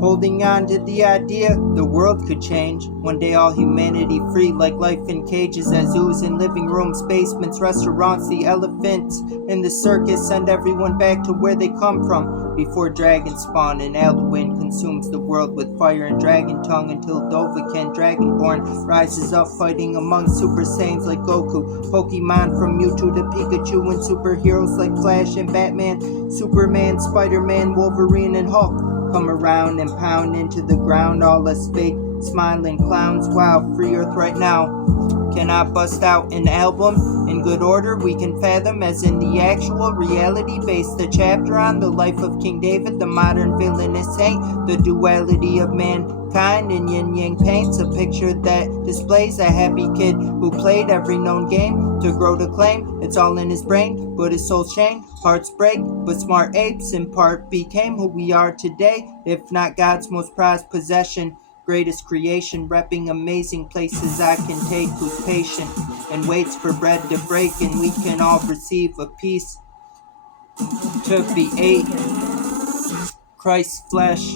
Holding on to the idea the world could change. One day all humanity free, like life in cages at zoos and living rooms, basements, restaurants, the elephants in the circus. Send everyone back to where they come from, before dragons spawn and Albùm consumes the world with fire and dragon tongue, until Dovahkiin, Dragonborn, rises up fighting among Super Saiyans like Goku, Pokemon from Mewtwo to Pikachu, and superheroes like Flash and Batman, Superman, Spider-Man, Wolverine, and Hulk come around and pound into the ground. All us fake smiling clowns. Wow, free earth right now. Can I bust out an album in good order we can fathom, as in the actual reality, based the chapter on the life of King David, the modern villainous saint, the duality of mankind, and yin yang paints a picture that displays a happy kid who played every known game to grow to claim it's all in his brain, but his soul's chained, hearts break, but smart apes in part became who we are today, if not God's most prized possession. Greatest creation, repping amazing places I can take, who's patient and waits for bread to break, and we can all receive a piece to be ate. Christ's flesh,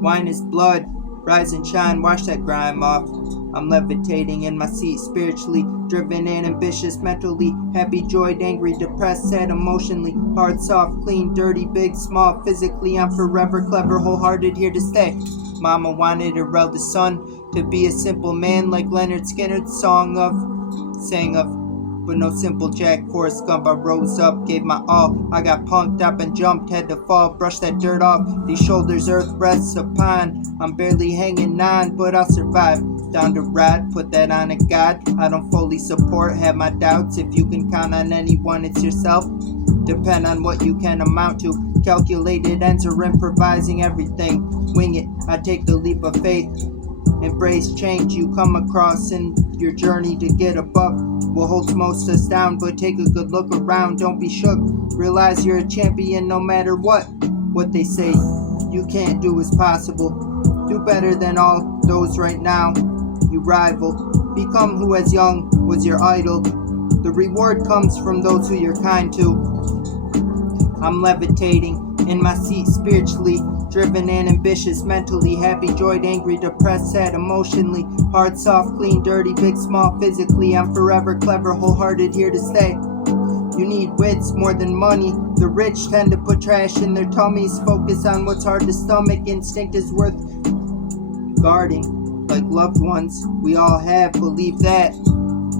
wine is blood, rise and shine, wash that grime off. I'm levitating in my seat, spiritually driven and ambitious, mentally happy, joyed, angry, depressed, sad, emotionally, hard, soft, clean, dirty, big, small, physically I'm forever clever, wholehearted, here to stay. Mama wanted her eldest son to be a simple man like Leonard Skinner's sang of, but no simple Jack. Forrest Gump, I rose up, gave my all. I got punked up and jumped, had to fall, brush that dirt off. These shoulders earth rests upon. I'm barely hanging on, but I'll survive. Down to ride, put that on a God I don't fully support, have my doubts. If you can count on anyone, it's yourself. Depend on what you can amount to. Calculated ends or improvising everything. Wing it, I take the leap of faith. Embrace change you come across in your journey to get above what holds most us down, but take a good look around, don't be shook. Realize you're a champion no matter what they say you can't do is possible. Do better than all those right now you rival. Become who as young was your idol. The reward comes from those who you're kind to. I'm levitating in my seat, spiritually driven and ambitious, mentally happy, joyed, angry, depressed, sad, emotionally hard, soft, clean, dirty, big, small, physically I'm forever clever, wholehearted, here to stay. You need wits more than money. The rich tend to put trash in their tummies, focus on what's hard to stomach. Instinct is worth guarding like loved ones we all have, believe that.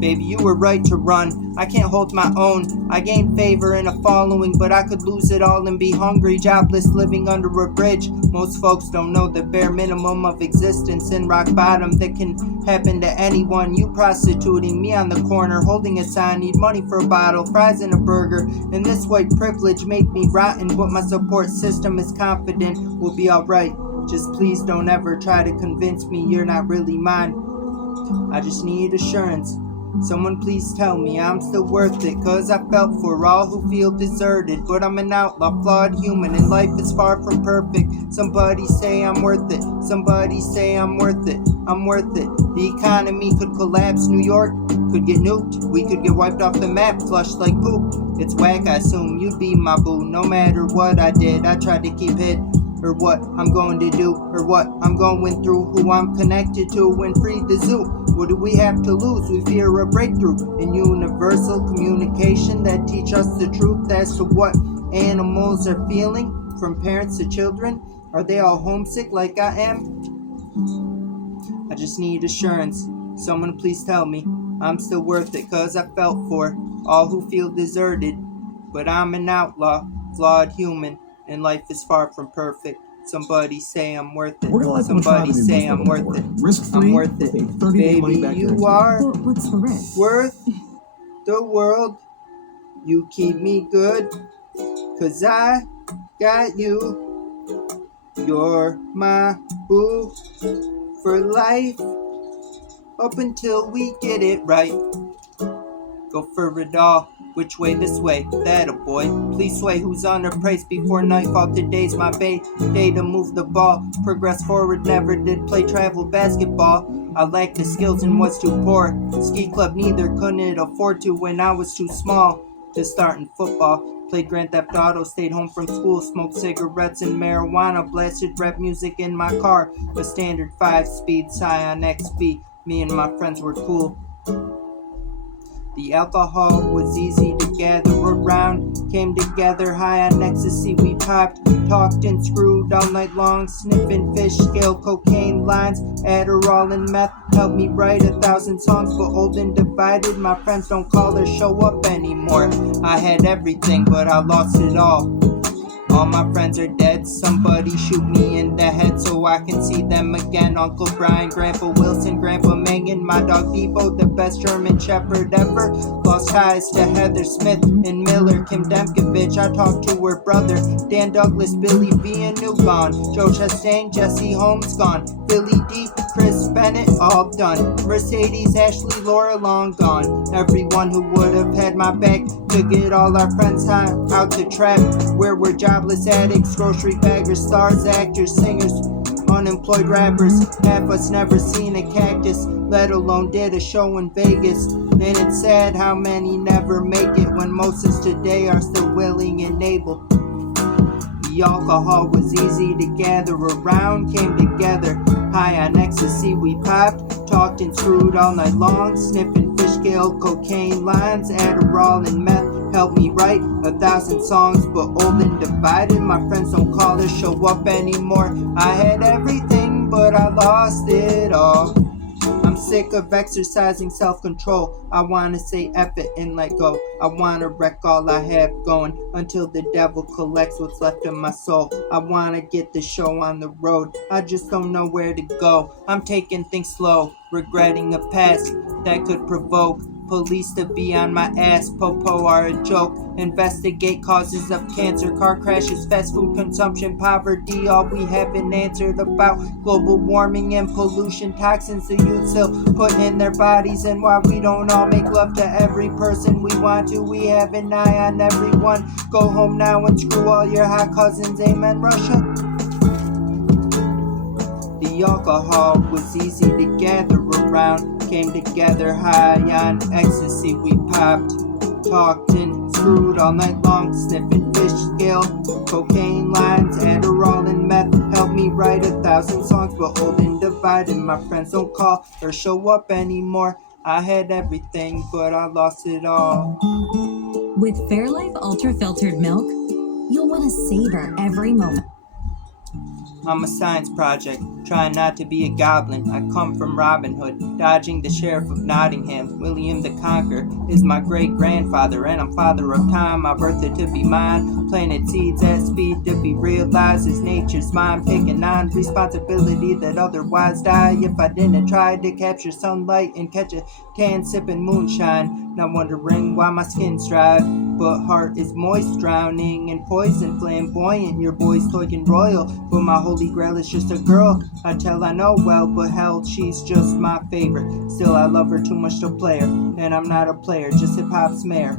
Baby, you were right to run. I can't hold my own. I gained favor and a following, but I could lose it all and be hungry, jobless, living under a bridge. Most folks don't know the bare minimum of existence and rock bottom that can happen to anyone. You prostituting, me on the corner, holding a sign, need money for a bottle, fries and a burger. And this white privilege made me rotten, but my support system is confident we'll be alright. Just please don't ever try to convince me you're not really mine. I just need assurance. Someone please tell me I'm still worth it, cause I felt for all who feel deserted. But I'm an outlaw, flawed human, and life is far from perfect. Somebody say I'm worth it, somebody say I'm worth it, I'm worth it. The economy could collapse, New York could get nuked, we could get wiped off the map, flushed like poop. It's whack, I assume you'd be my boo. No matter what I did, I tried to keep it, or what I'm going to do, or what I'm going through, who I'm connected to when free the zoo. What do we have to lose? We fear a breakthrough in universal communication that teach us the truth as to what animals are feeling, from parents to children. Are they all homesick like I am? I just need assurance. Someone please tell me I'm still worth it, cause I felt for all who feel deserted. But I'm an outlaw, flawed human, and life is far from perfect. Somebody say I'm worth it. Somebody say I'm worth it. I'm worth it. Baby, you are What's the risk? worth the world. You keep me good, cause I got you. You're my boo for life, up until we get it right. Go for it all. Which way? This way. That a boy. Please sway. Who's under praise before nightfall? Today's my day to move the ball. Progress forward. Never did play travel basketball. I lacked the skills and was too poor. Ski club neither. Couldn't afford to when I was too small to start in football. Played Grand Theft Auto, stayed home from school, smoked cigarettes and marijuana, blasted rap music in my car, a standard 5-speed Scion XB. Me and my friends were cool. The alcohol was easy to gather around. Came together high on ecstasy, we popped, talked and screwed all night long, sniffing fish scale, cocaine lines, Adderall and meth. Helped me write 1,000 songs, but old and divided. My friends don't call or show up anymore. I had everything, but I lost it all. All my friends are dead, somebody shoot me in the head so I can see them again. Uncle Brian, Grandpa Wilson, Grandpa Mangan, my dog Debo, the best German Shepherd ever. Lost ties to Heather Smith and Miller, Kim Demkovich. I talked to her brother, Dan Douglas, Billy V and New gone. Joe Chastain, Jesse Holmes gone. Billy D, Chris Bennett, all done. Mercedes, Ashley, Laura, long gone. Everyone who would have had my back to get all our friends out to trap, where we're jobless addicts, grocery baggers, stars, actors, singers, unemployed rappers. Half us never seen a cactus, let alone did a show in Vegas. And it's sad how many never make it when most of today are still willing and able. The alcohol was easy to gather around, came together high on ecstasy, we popped, talked and screwed all night long, sniffing fish scale, cocaine lines, Adderall and meth. Helped me write 1,000 songs, but old and divided. My friends don't call or show up anymore. I had everything, but I lost it all. I'm sick of exercising self-control. I wanna say F it and let go. I wanna wreck all I have going until the devil collects what's left of my soul. I wanna get the show on the road, I just don't know where to go. I'm taking things slow, regretting a past that could provoke police to be on my ass. Popo are a joke. Investigate causes of cancer, car crashes, fast food consumption, poverty. All we haven't answered about global warming and pollution, toxins the youth still put in their bodies, and why we don't all make love to every person we want to. We have an eye on everyone. Go home now and screw all your hot cousins. Amen, Russia. The alcohol was easy to gather around, came together high on ecstasy, we popped, talked and screwed all night long, sniffing fish scale, cocaine lines, Adderall and meth. Helped me write 1,000 songs, but old and divided. My friends don't call or show up anymore. I had everything, but I lost it all. With Fairlife Ultra Filtered Milk, you'll want to savor every moment. I'm a science project, trying not to be a goblin. I come from Robin Hood, dodging the sheriff of Nottingham. William the Conqueror is my great-grandfather, and I'm father of time. I birthed it to be mine, planted seeds at speed to be realized as nature's mine. Taking on responsibility that otherwise die if I didn't try to capture sunlight and catch a tan sipping moonshine. Not wondering why my skin's dry, but heart is moist, drowning in poison, flamboyant. Your boy's toy and royal, but my holy grail is just a girl. I tell I know well, but hell, she's just my favorite. Still, I love her too much to play her, and I'm not a player, just hip-hop's mayor.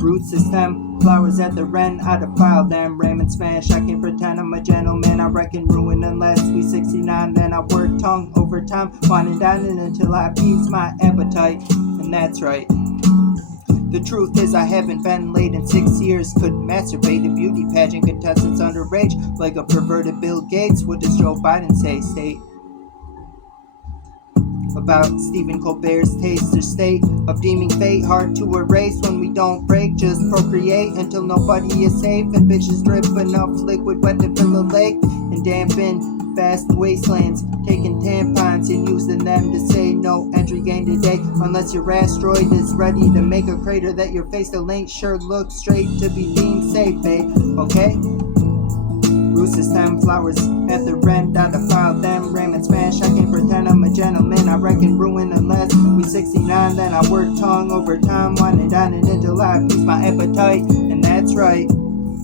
Roots to stem, flowers at the Ren, I defile them, ram and smash. I can pretend I'm a gentleman, I reckon ruin unless we 69. Then I work tongue over time, wine and dining until I appease my appetite, and that's right. The truth is I haven't been laid in 6 years. Couldn't masturbate a beauty pageant contestants underage like a perverted Bill Gates. What does Joe Biden say? State about Stephen Colbert's taste or state of deeming fate hard to erase. When we don't break, just procreate until nobody is safe, and bitches drip enough liquid wet to fill a lake and dampen vast wastelands, taking tampons and using them to say no entry game today, unless your asteroid is ready to make a crater that your face still ain't sure looks straight to be deemed safe, babe. Okay? Roots to stem, flowers at the Ren, I defile them, ram and smash. I can pretend I'm a gentleman, I reckon ruin unless we 69. Then I work tongue over time, wine and dining until I appease my appetite, and that's right.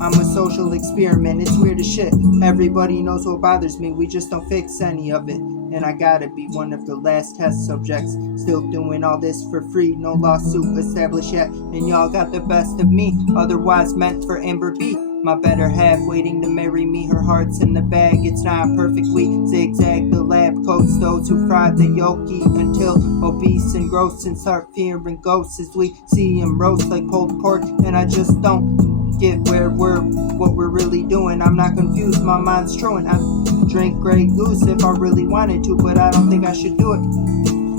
I'm a social experiment, it's weird as shit. Everybody knows what bothers me, we just don't fix any of it. And I gotta be one of the last test subjects, still doing all this for free. No lawsuit established yet, and y'all got the best of me, otherwise meant for Amber B. My better half waiting to marry me, her heart's in the bag. It's not perfect, we zigzag the lab coats, those who fry the yoki until obese and gross and start fearing ghosts as we see them roast like pulled pork. And I just don't get what we're really doing. I'm not confused, my mind's truant. I drink Grey Goose if I really wanted to, but I don't think I should do it.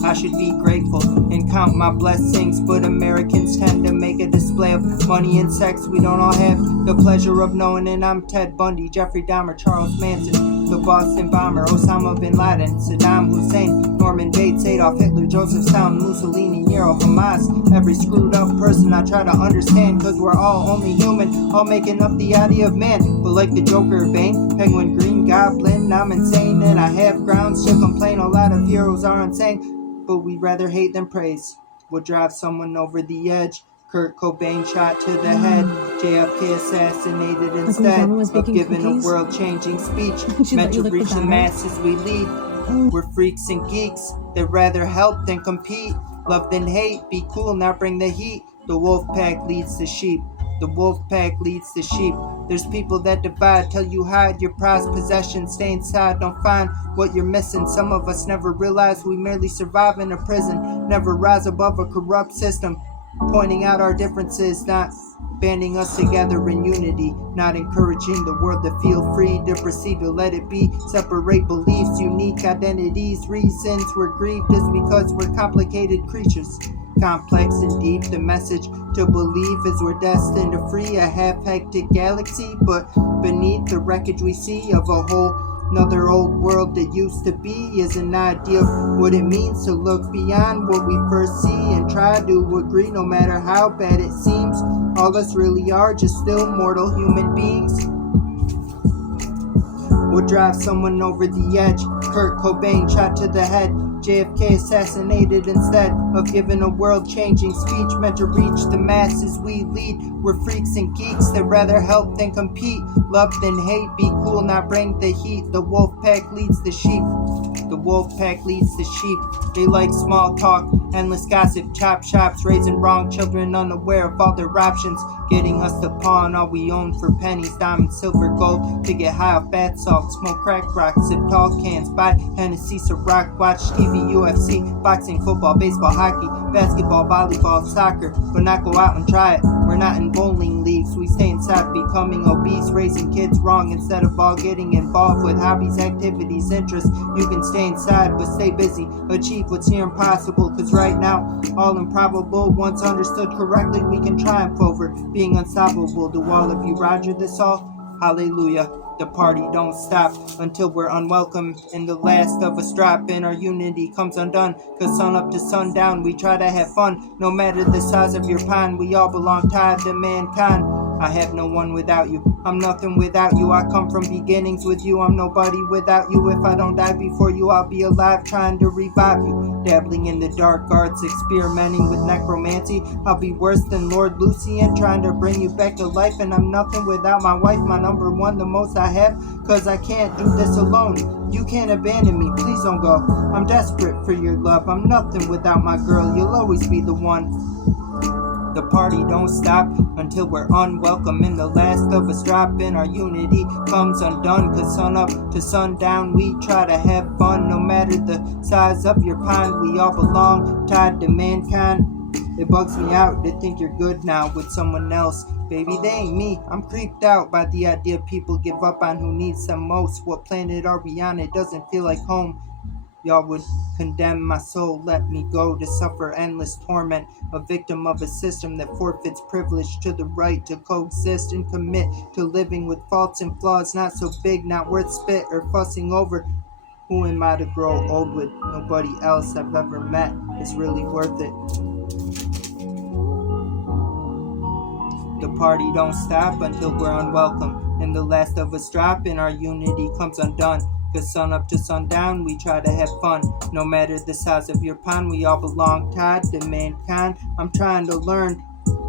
I should be grateful and count my blessings, but Americans tend to make a display of money and sex. We don't all have the pleasure of knowing, and I'm Ted Bundy, Jeffrey Dahmer, Charles Manson, the Boston bomber, Osama bin Laden, Saddam Hussein, Norman Bates, Adolf Hitler, Joseph Stalin, Mussolini, Nero, Hamas. Every screwed up person I try to understand, cause we're all only human, all making up the idea of man. But like the Joker, Bane, Penguin, Green Goblin, I'm insane and I have grounds to complain. A lot of heroes are insane, but we rather hate than praise. What drives someone over the edge? Kurt Cobain shot to the head, JFK assassinated instead of giving a world-changing speech meant to reach the masses we lead. We're freaks and geeks that rather help than compete, love than hate, be cool, now bring the heat. The wolf pack leads the sheep. The wolf pack leads the sheep. There's people that divide, tell you hide your prized possessions, stay inside, don't find what you're missing. Some of us never realize we merely survive in a prison, never rise above a corrupt system, pointing out our differences, not banding us together in unity, not encouraging the world to feel free to proceed to let it be. Separate beliefs, unique identities, reasons we're grieved is because we're complicated creatures. Complex and deep, the message to believe is we're destined to free a half-hectic galaxy, but beneath the wreckage we see of a whole another old world that used to be is an idea of what it means to look beyond what we first see and try to agree no matter how bad it seems. All us really are just still mortal human beings. What drives someone over the edge? Kurt Cobain shot to the head, JFK assassinated instead of giving a world-changing speech meant to reach the masses we lead. We're freaks and geeks that rather help than compete, love than hate, be cool, not bring the heat. The wolf pack leads the sheep. The wolf pack leads the sheep. They like small talk, endless gossip, chop shops, raising wrong children unaware of all their options, getting us to pawn all we own for pennies, diamonds, silver, gold, to get high off bath salt, smoke crack rock, sip tall cans, buy Hennessy, Ciroc, watch TV, UFC, boxing, football, baseball, hockey, basketball, volleyball, soccer, but not go out and try it. We're not in bowling leagues, we stay inside becoming obese, raising kids wrong instead of all getting involved with hobbies, activities, interests. You can stay inside but stay busy, achieve what's near impossible, cause right now all improbable, once understood correctly, we can triumph over being unstoppable. Do all of you roger this all? Hallelujah. The party don't stop until we're unwelcome and the last of us drop and our unity comes undone. Cause sun up to sundown we try to have fun, no matter the size of your pond, we all belong tied to mankind. I have no one without you, I'm nothing without you, I come from beginnings with you, I'm nobody without you. If I don't die before you, I'll be alive trying to revive you. Dabbling in the dark arts, experimenting with necromancy, I'll be worse than Lord Lucian, trying to bring you back to life. And I'm nothing without my wife, my number one, the most I have, cause I can't do this alone. You can't abandon me, please don't go, I'm desperate for your love, I'm nothing without my girl, you'll always be the one. The party don't stop until we're unwelcome and the last of us drop and our unity comes undone. Cause sun up to sundown we try to have fun, no matter the size of your pond, we all belong tied to mankind. It bugs me out to think you're good now with someone else. Baby, they ain't me. I'm creeped out by the idea people give up on who needs them most. What planet are we on? It doesn't feel like home. Y'all would condemn my soul, let me go to suffer endless torment, a victim of a system that forfeits privilege to the right to coexist and commit to living with faults and flaws not so big, not worth spit or fussing over. Who am I to grow old with? Nobody else I've ever met is really worth it. The party don't stop until we're unwelcome and the last of us drop and our unity comes undone. Cause sun up to sundown we try to have fun, no matter the size of your pond, we all belong tied to mankind. I'm trying to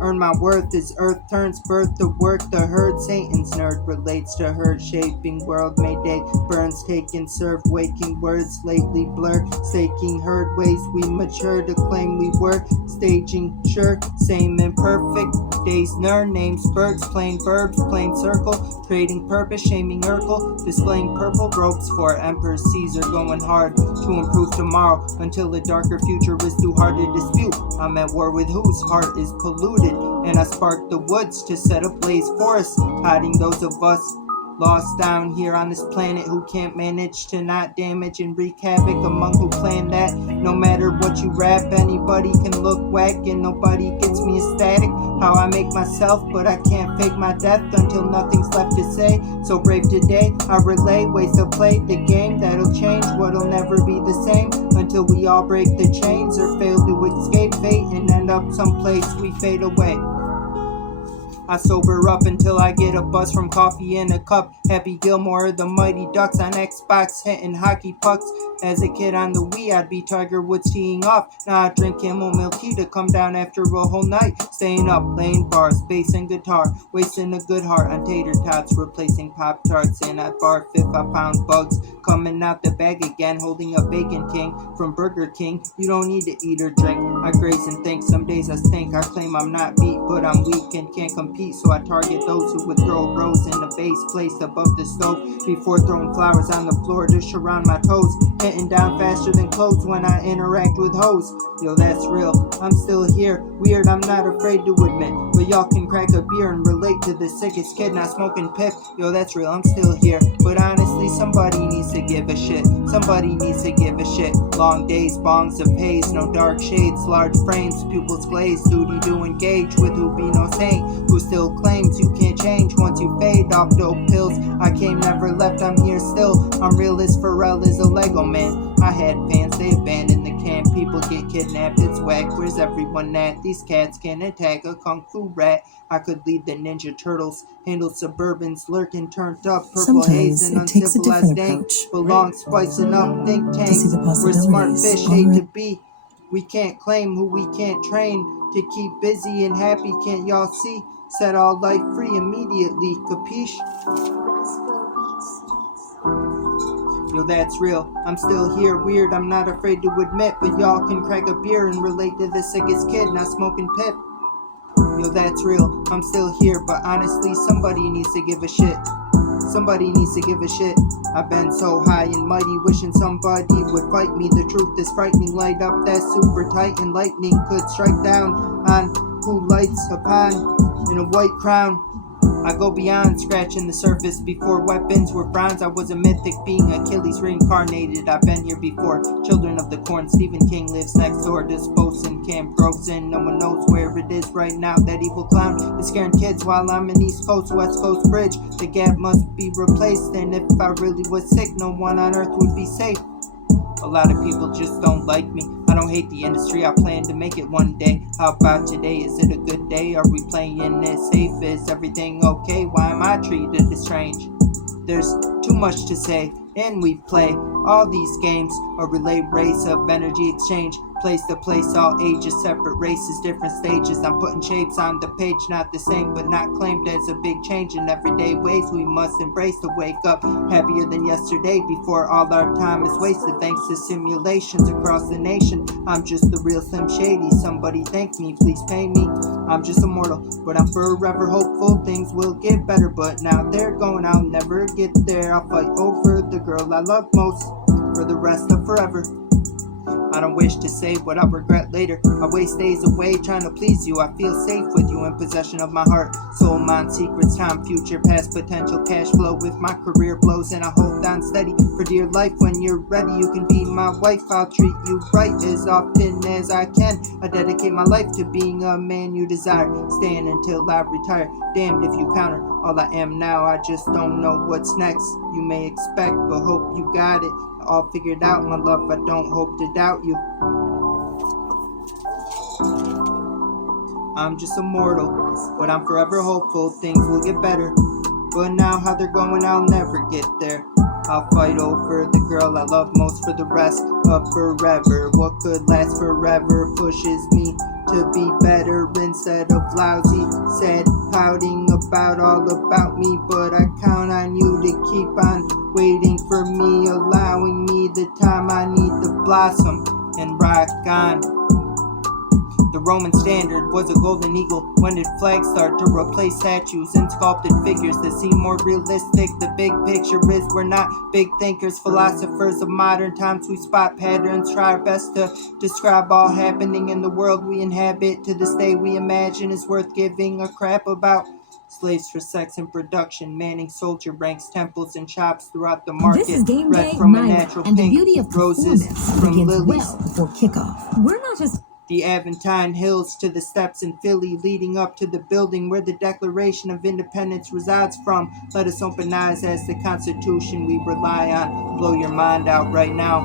earn my worth as earth turns birth to work the herd. Satan's nerd relates to herd shaping world. Mayday burns taken serve waking words lately blur, staking herd ways we mature to claim we were staging sure same imperfect days ner names birds plain verbs plain circle creating purpose shaming Urkel displaying purple ropes for Emperor Caesar going hard to improve tomorrow until a darker future is too hard to dispute. I'm at war with whose heart is polluted it. And I sparked the woods to set ablaze forests, hiding those of us lost down here on this planet who can't manage to not damage and wreak havoc among who plan that. No matter what you rap, anybody can look whack and nobody gets me ecstatic. How I make myself, but I can't fake my death until nothing's left to say. So brave today, I relay ways to play the game that'll change what'll never be the same, until we all break the chains or fail to escape fate and end up someplace we fade away. I sober up until I get a buzz from coffee in a cup. Happy Gilmore, the Mighty Ducks on Xbox, hitting hockey pucks. As a kid on the Wii, I'd be Tiger Woods teeing off. Now I drink chamomile tea to come down after a whole night. Staying up, playing bars, bass and guitar, wasting a good heart on tater tots, replacing Pop-Tarts. And I'd barf if I found bugs coming out the bag again, holding a Bacon King from Burger King. You don't need to eat or drink, I graze and think. Some days I stink, I claim I'm not beat, but I'm weak and can't compete. So I target those who would throw rose in a vase placed above the stove, before throwing flowers on the floor to surround my toes. Hitting down faster than clothes when I interact with hoes. Yo, that's real, I'm still here. Weird, I'm not afraid to admit, but y'all can crack a beer and relate to the sickest kid not smoking pip. Yo, that's real, I'm still here. But honestly, somebody needs to give a shit. Somebody needs to give a shit. Long days, bongs of haze, no dark shades, large frames, pupils glazed, duty to engage with who be no saint, who still claims you can't change once you fade off dope pills. I came, never left, I'm here still. I'm real as Pharrell is a Lego man. I had fans, they abandoned the camp. People get kidnapped, it's whack. Where's everyone at? These cats can attack a kung fu rat. I could lead the Ninja Turtles, handle Suburbans lurking, turned up, purple haze and uncivilized dank. Belong spicing up think tanks, where smart fish hate to be. We can't claim who we can't train to keep busy and happy, can't y'all see? Set all life free immediately, capiche? Yo, that's real, I'm still here. Weird, I'm not afraid to admit, but y'all can crack a beer and relate to the sickest kid not smoking pip. Yo, that's real, I'm still here, but honestly, somebody needs to give a shit. Somebody needs to give a shit. I've been so high and mighty, wishing somebody would fight me. The truth is frightening, light up that super tight, and lightning could strike down on who lights upon in a white crown. I go beyond scratching the surface. Before weapons were bronze, I was a mythic being, Achilles reincarnated. I've been here before. Children of the Corn, Stephen King lives next door. Disposing Camp Grossen, no one knows where it is right now. That evil clown is scaring kids while I'm in East Coast, West Coast Bridge. The gap must be replaced, and if I really was sick, no one on earth would be safe. A lot of people just don't like me. I don't hate the industry, I plan to make it one day. How about today? Is it a good day? Are we playing it safe? Is everything okay? Why am I treated as strange? There's too much to say, and we play all these games, a relay race of energy exchange. Place to place, all ages, separate races, different stages. I'm putting shapes on the page, not the same, but not claimed as a big change. In everyday ways we must embrace to wake up happier than yesterday, before all our time is wasted thanks to simulations across the nation. I'm just the real Slim Shady, somebody thank me, please pay me. I'm just a mortal, but I'm forever hopeful things will get better. But now they're going, I'll never get there. I'll fight over the girl I love most for the rest of forever. I don't wish to say what I'll regret later. I waste days away trying to please you. I feel safe with you, in possession of my heart, soul, mind, secrets, time, future, past, potential, cash flow. With my career blows and I hold on steady for dear life. When you're ready, you can be my wife. I'll treat you right as often as I can. I dedicate my life to being a man you desire, staying until I retire. Damned if you counter all I am now. I just don't know what's next. You may expect, but hope you got it all figured out, my love. I don't hope to doubt you. I'm just a mortal, but I'm forever hopeful things will get better. But now how they're going, I'll never get there. I'll fight over the girl I love most for the rest of forever. What could last forever pushes me to be better instead of lousy, sad, pouting about all about me. But I count on you to keep on waiting for me, allowing me the time I need to blossom and rock on. The Roman standard was a golden eagle. When did flags start to replace statues and sculpted figures that seem more realistic? The big picture is we're not big thinkers, philosophers of modern times. We spot patterns, try our best to describe all happening in the world we inhabit. To this day we imagine is worth giving a crap about. Slaves for sex and production, manning soldier ranks, temples and shops throughout the market. This is game Red day, from a my natural and the pink, beauty of roses performance from begins lilies. well before kickoff. We're not just The Aventine Hills to the steps in Philly leading up to the building where the Declaration of Independence resides from. Let us open eyes as the Constitution we rely on. Blow your mind out right now.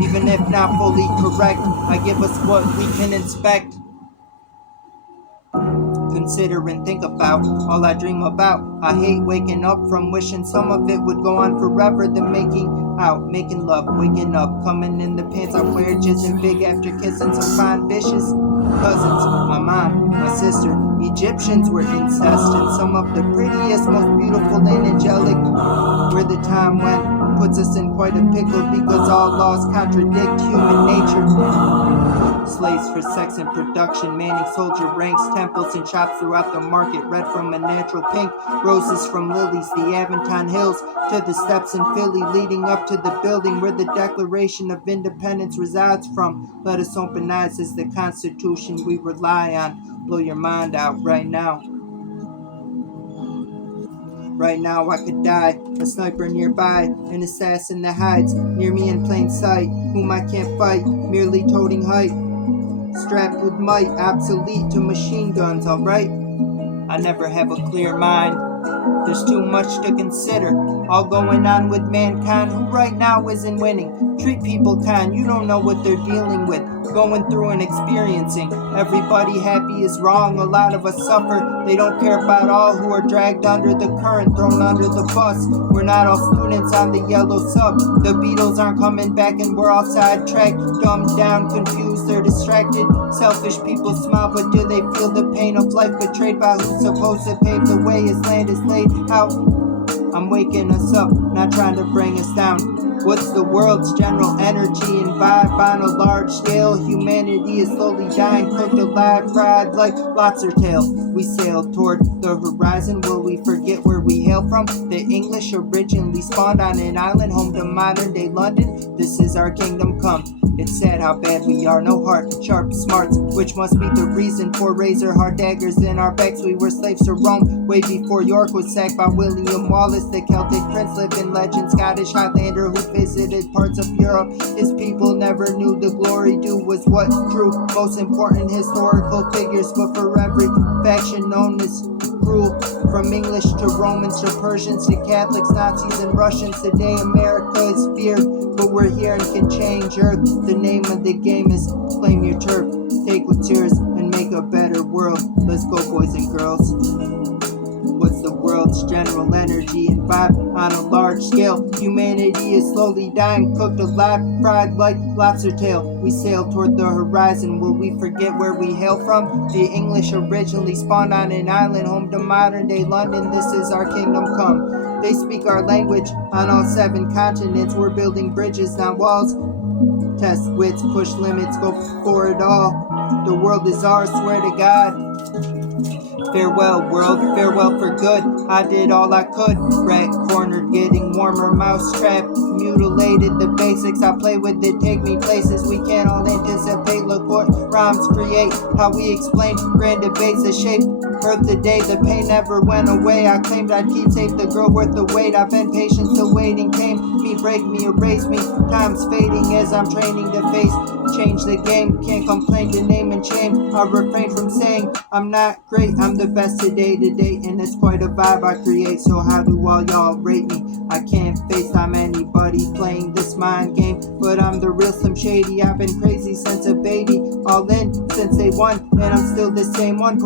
Even if not fully correct, I give us what we can inspect. Consider and think about all I dream about. I hate waking up from wishing some of it would go on forever than making love, waking up, coming in the pants I wear, jizzing big after kissing some fine vicious cousins, my mom, my sister. Egyptians were incest and some of the prettiest, most beautiful and angelic. Where the time went puts us in quite a pickle because all laws contradict human nature. Slaves for sex and production, manning soldier ranks, temples and shops throughout the market. Red from a natural pink, roses from lilies. The Aventine Hills to the steps in Philly leading up to the building where the Declaration of Independence resides from. Let us open eyes as the Constitution we rely on. Blow your mind out right now. Right now I could die, a sniper nearby, an assassin that hides near me in plain sight, whom I can't fight, merely toting height, strapped with might, obsolete to machine guns, alright? I never have a clear mind, there's too much to consider, all going on with mankind who right now isn't winning. Treat people kind, you don't know what they're dealing with, going through and experiencing. Everybody happy is wrong, a lot of us suffer. They don't care about all who are dragged under the current, thrown under the bus. We're not all students on the yellow sub. The Beatles aren't coming back and we're all sidetracked, dumbed down, confused, they're distracted. Selfish people smile, but do they feel the pain of life betrayed by who's supposed to pave the way as land is laid out? I'm waking us up, not trying to bring us down. What's the world's general energy and vibe on a large scale? Humanity is slowly dying, cooked alive, fried like lobster tail. We sail toward the horizon, will we forget where we hail from? The English originally spawned on an island, home to modern day London. This is our kingdom come. It's sad how bad we are, no heart, sharp smarts, which must be the reason for razor hard daggers in our backs. We were slaves to Rome, way before York was sacked by William Wallace. The Celtic prince, living legend, Scottish Highlander who visited parts of Europe. His people never knew the glory due was what drew most important historical figures, but for every faction known as cruel, from English to Romans to Persians to Catholics, Nazis and Russians. Today America is feared, but we're here and can change Earth. The name of the game is claim your turf, take what's yours and make a better world. Let's go, boys and girls. What's the world's general energy and vibe on a large scale? Humanity is slowly dying, cooked alive, fried like lobster tail. We sail toward the horizon, will we forget where we hail from? The English originally spawned on an island, home to modern day London. This is our kingdom come. They speak our language on all 7 continents. We're building bridges, not walls. Test wits, push limits, go for it all. The world is ours, swear to God. Farewell world, farewell for good. I did all I could. Rat cornered, getting warmer, mouse trapped, mutilated the basics. I play with it, take me places we can't all anticipate. Look what rhymes create, how we explain grand debates that shape Earth today. The pain never went away. I claimed I'd keep safe, the girl worth the wait. I've been patient till waiting came. Me break me, erase me. Time's fading as I'm training to face. Change the game, can't complain to name and shame. I refrain from saying I'm not great, I'm the best today to date, and it's quite a vibe I create. So how do all y'all rate me? I can't FaceTime anybody playing this mind game, but I'm the real Slim Shady. I've been crazy since a baby, all in since day one, and I'm still the same one.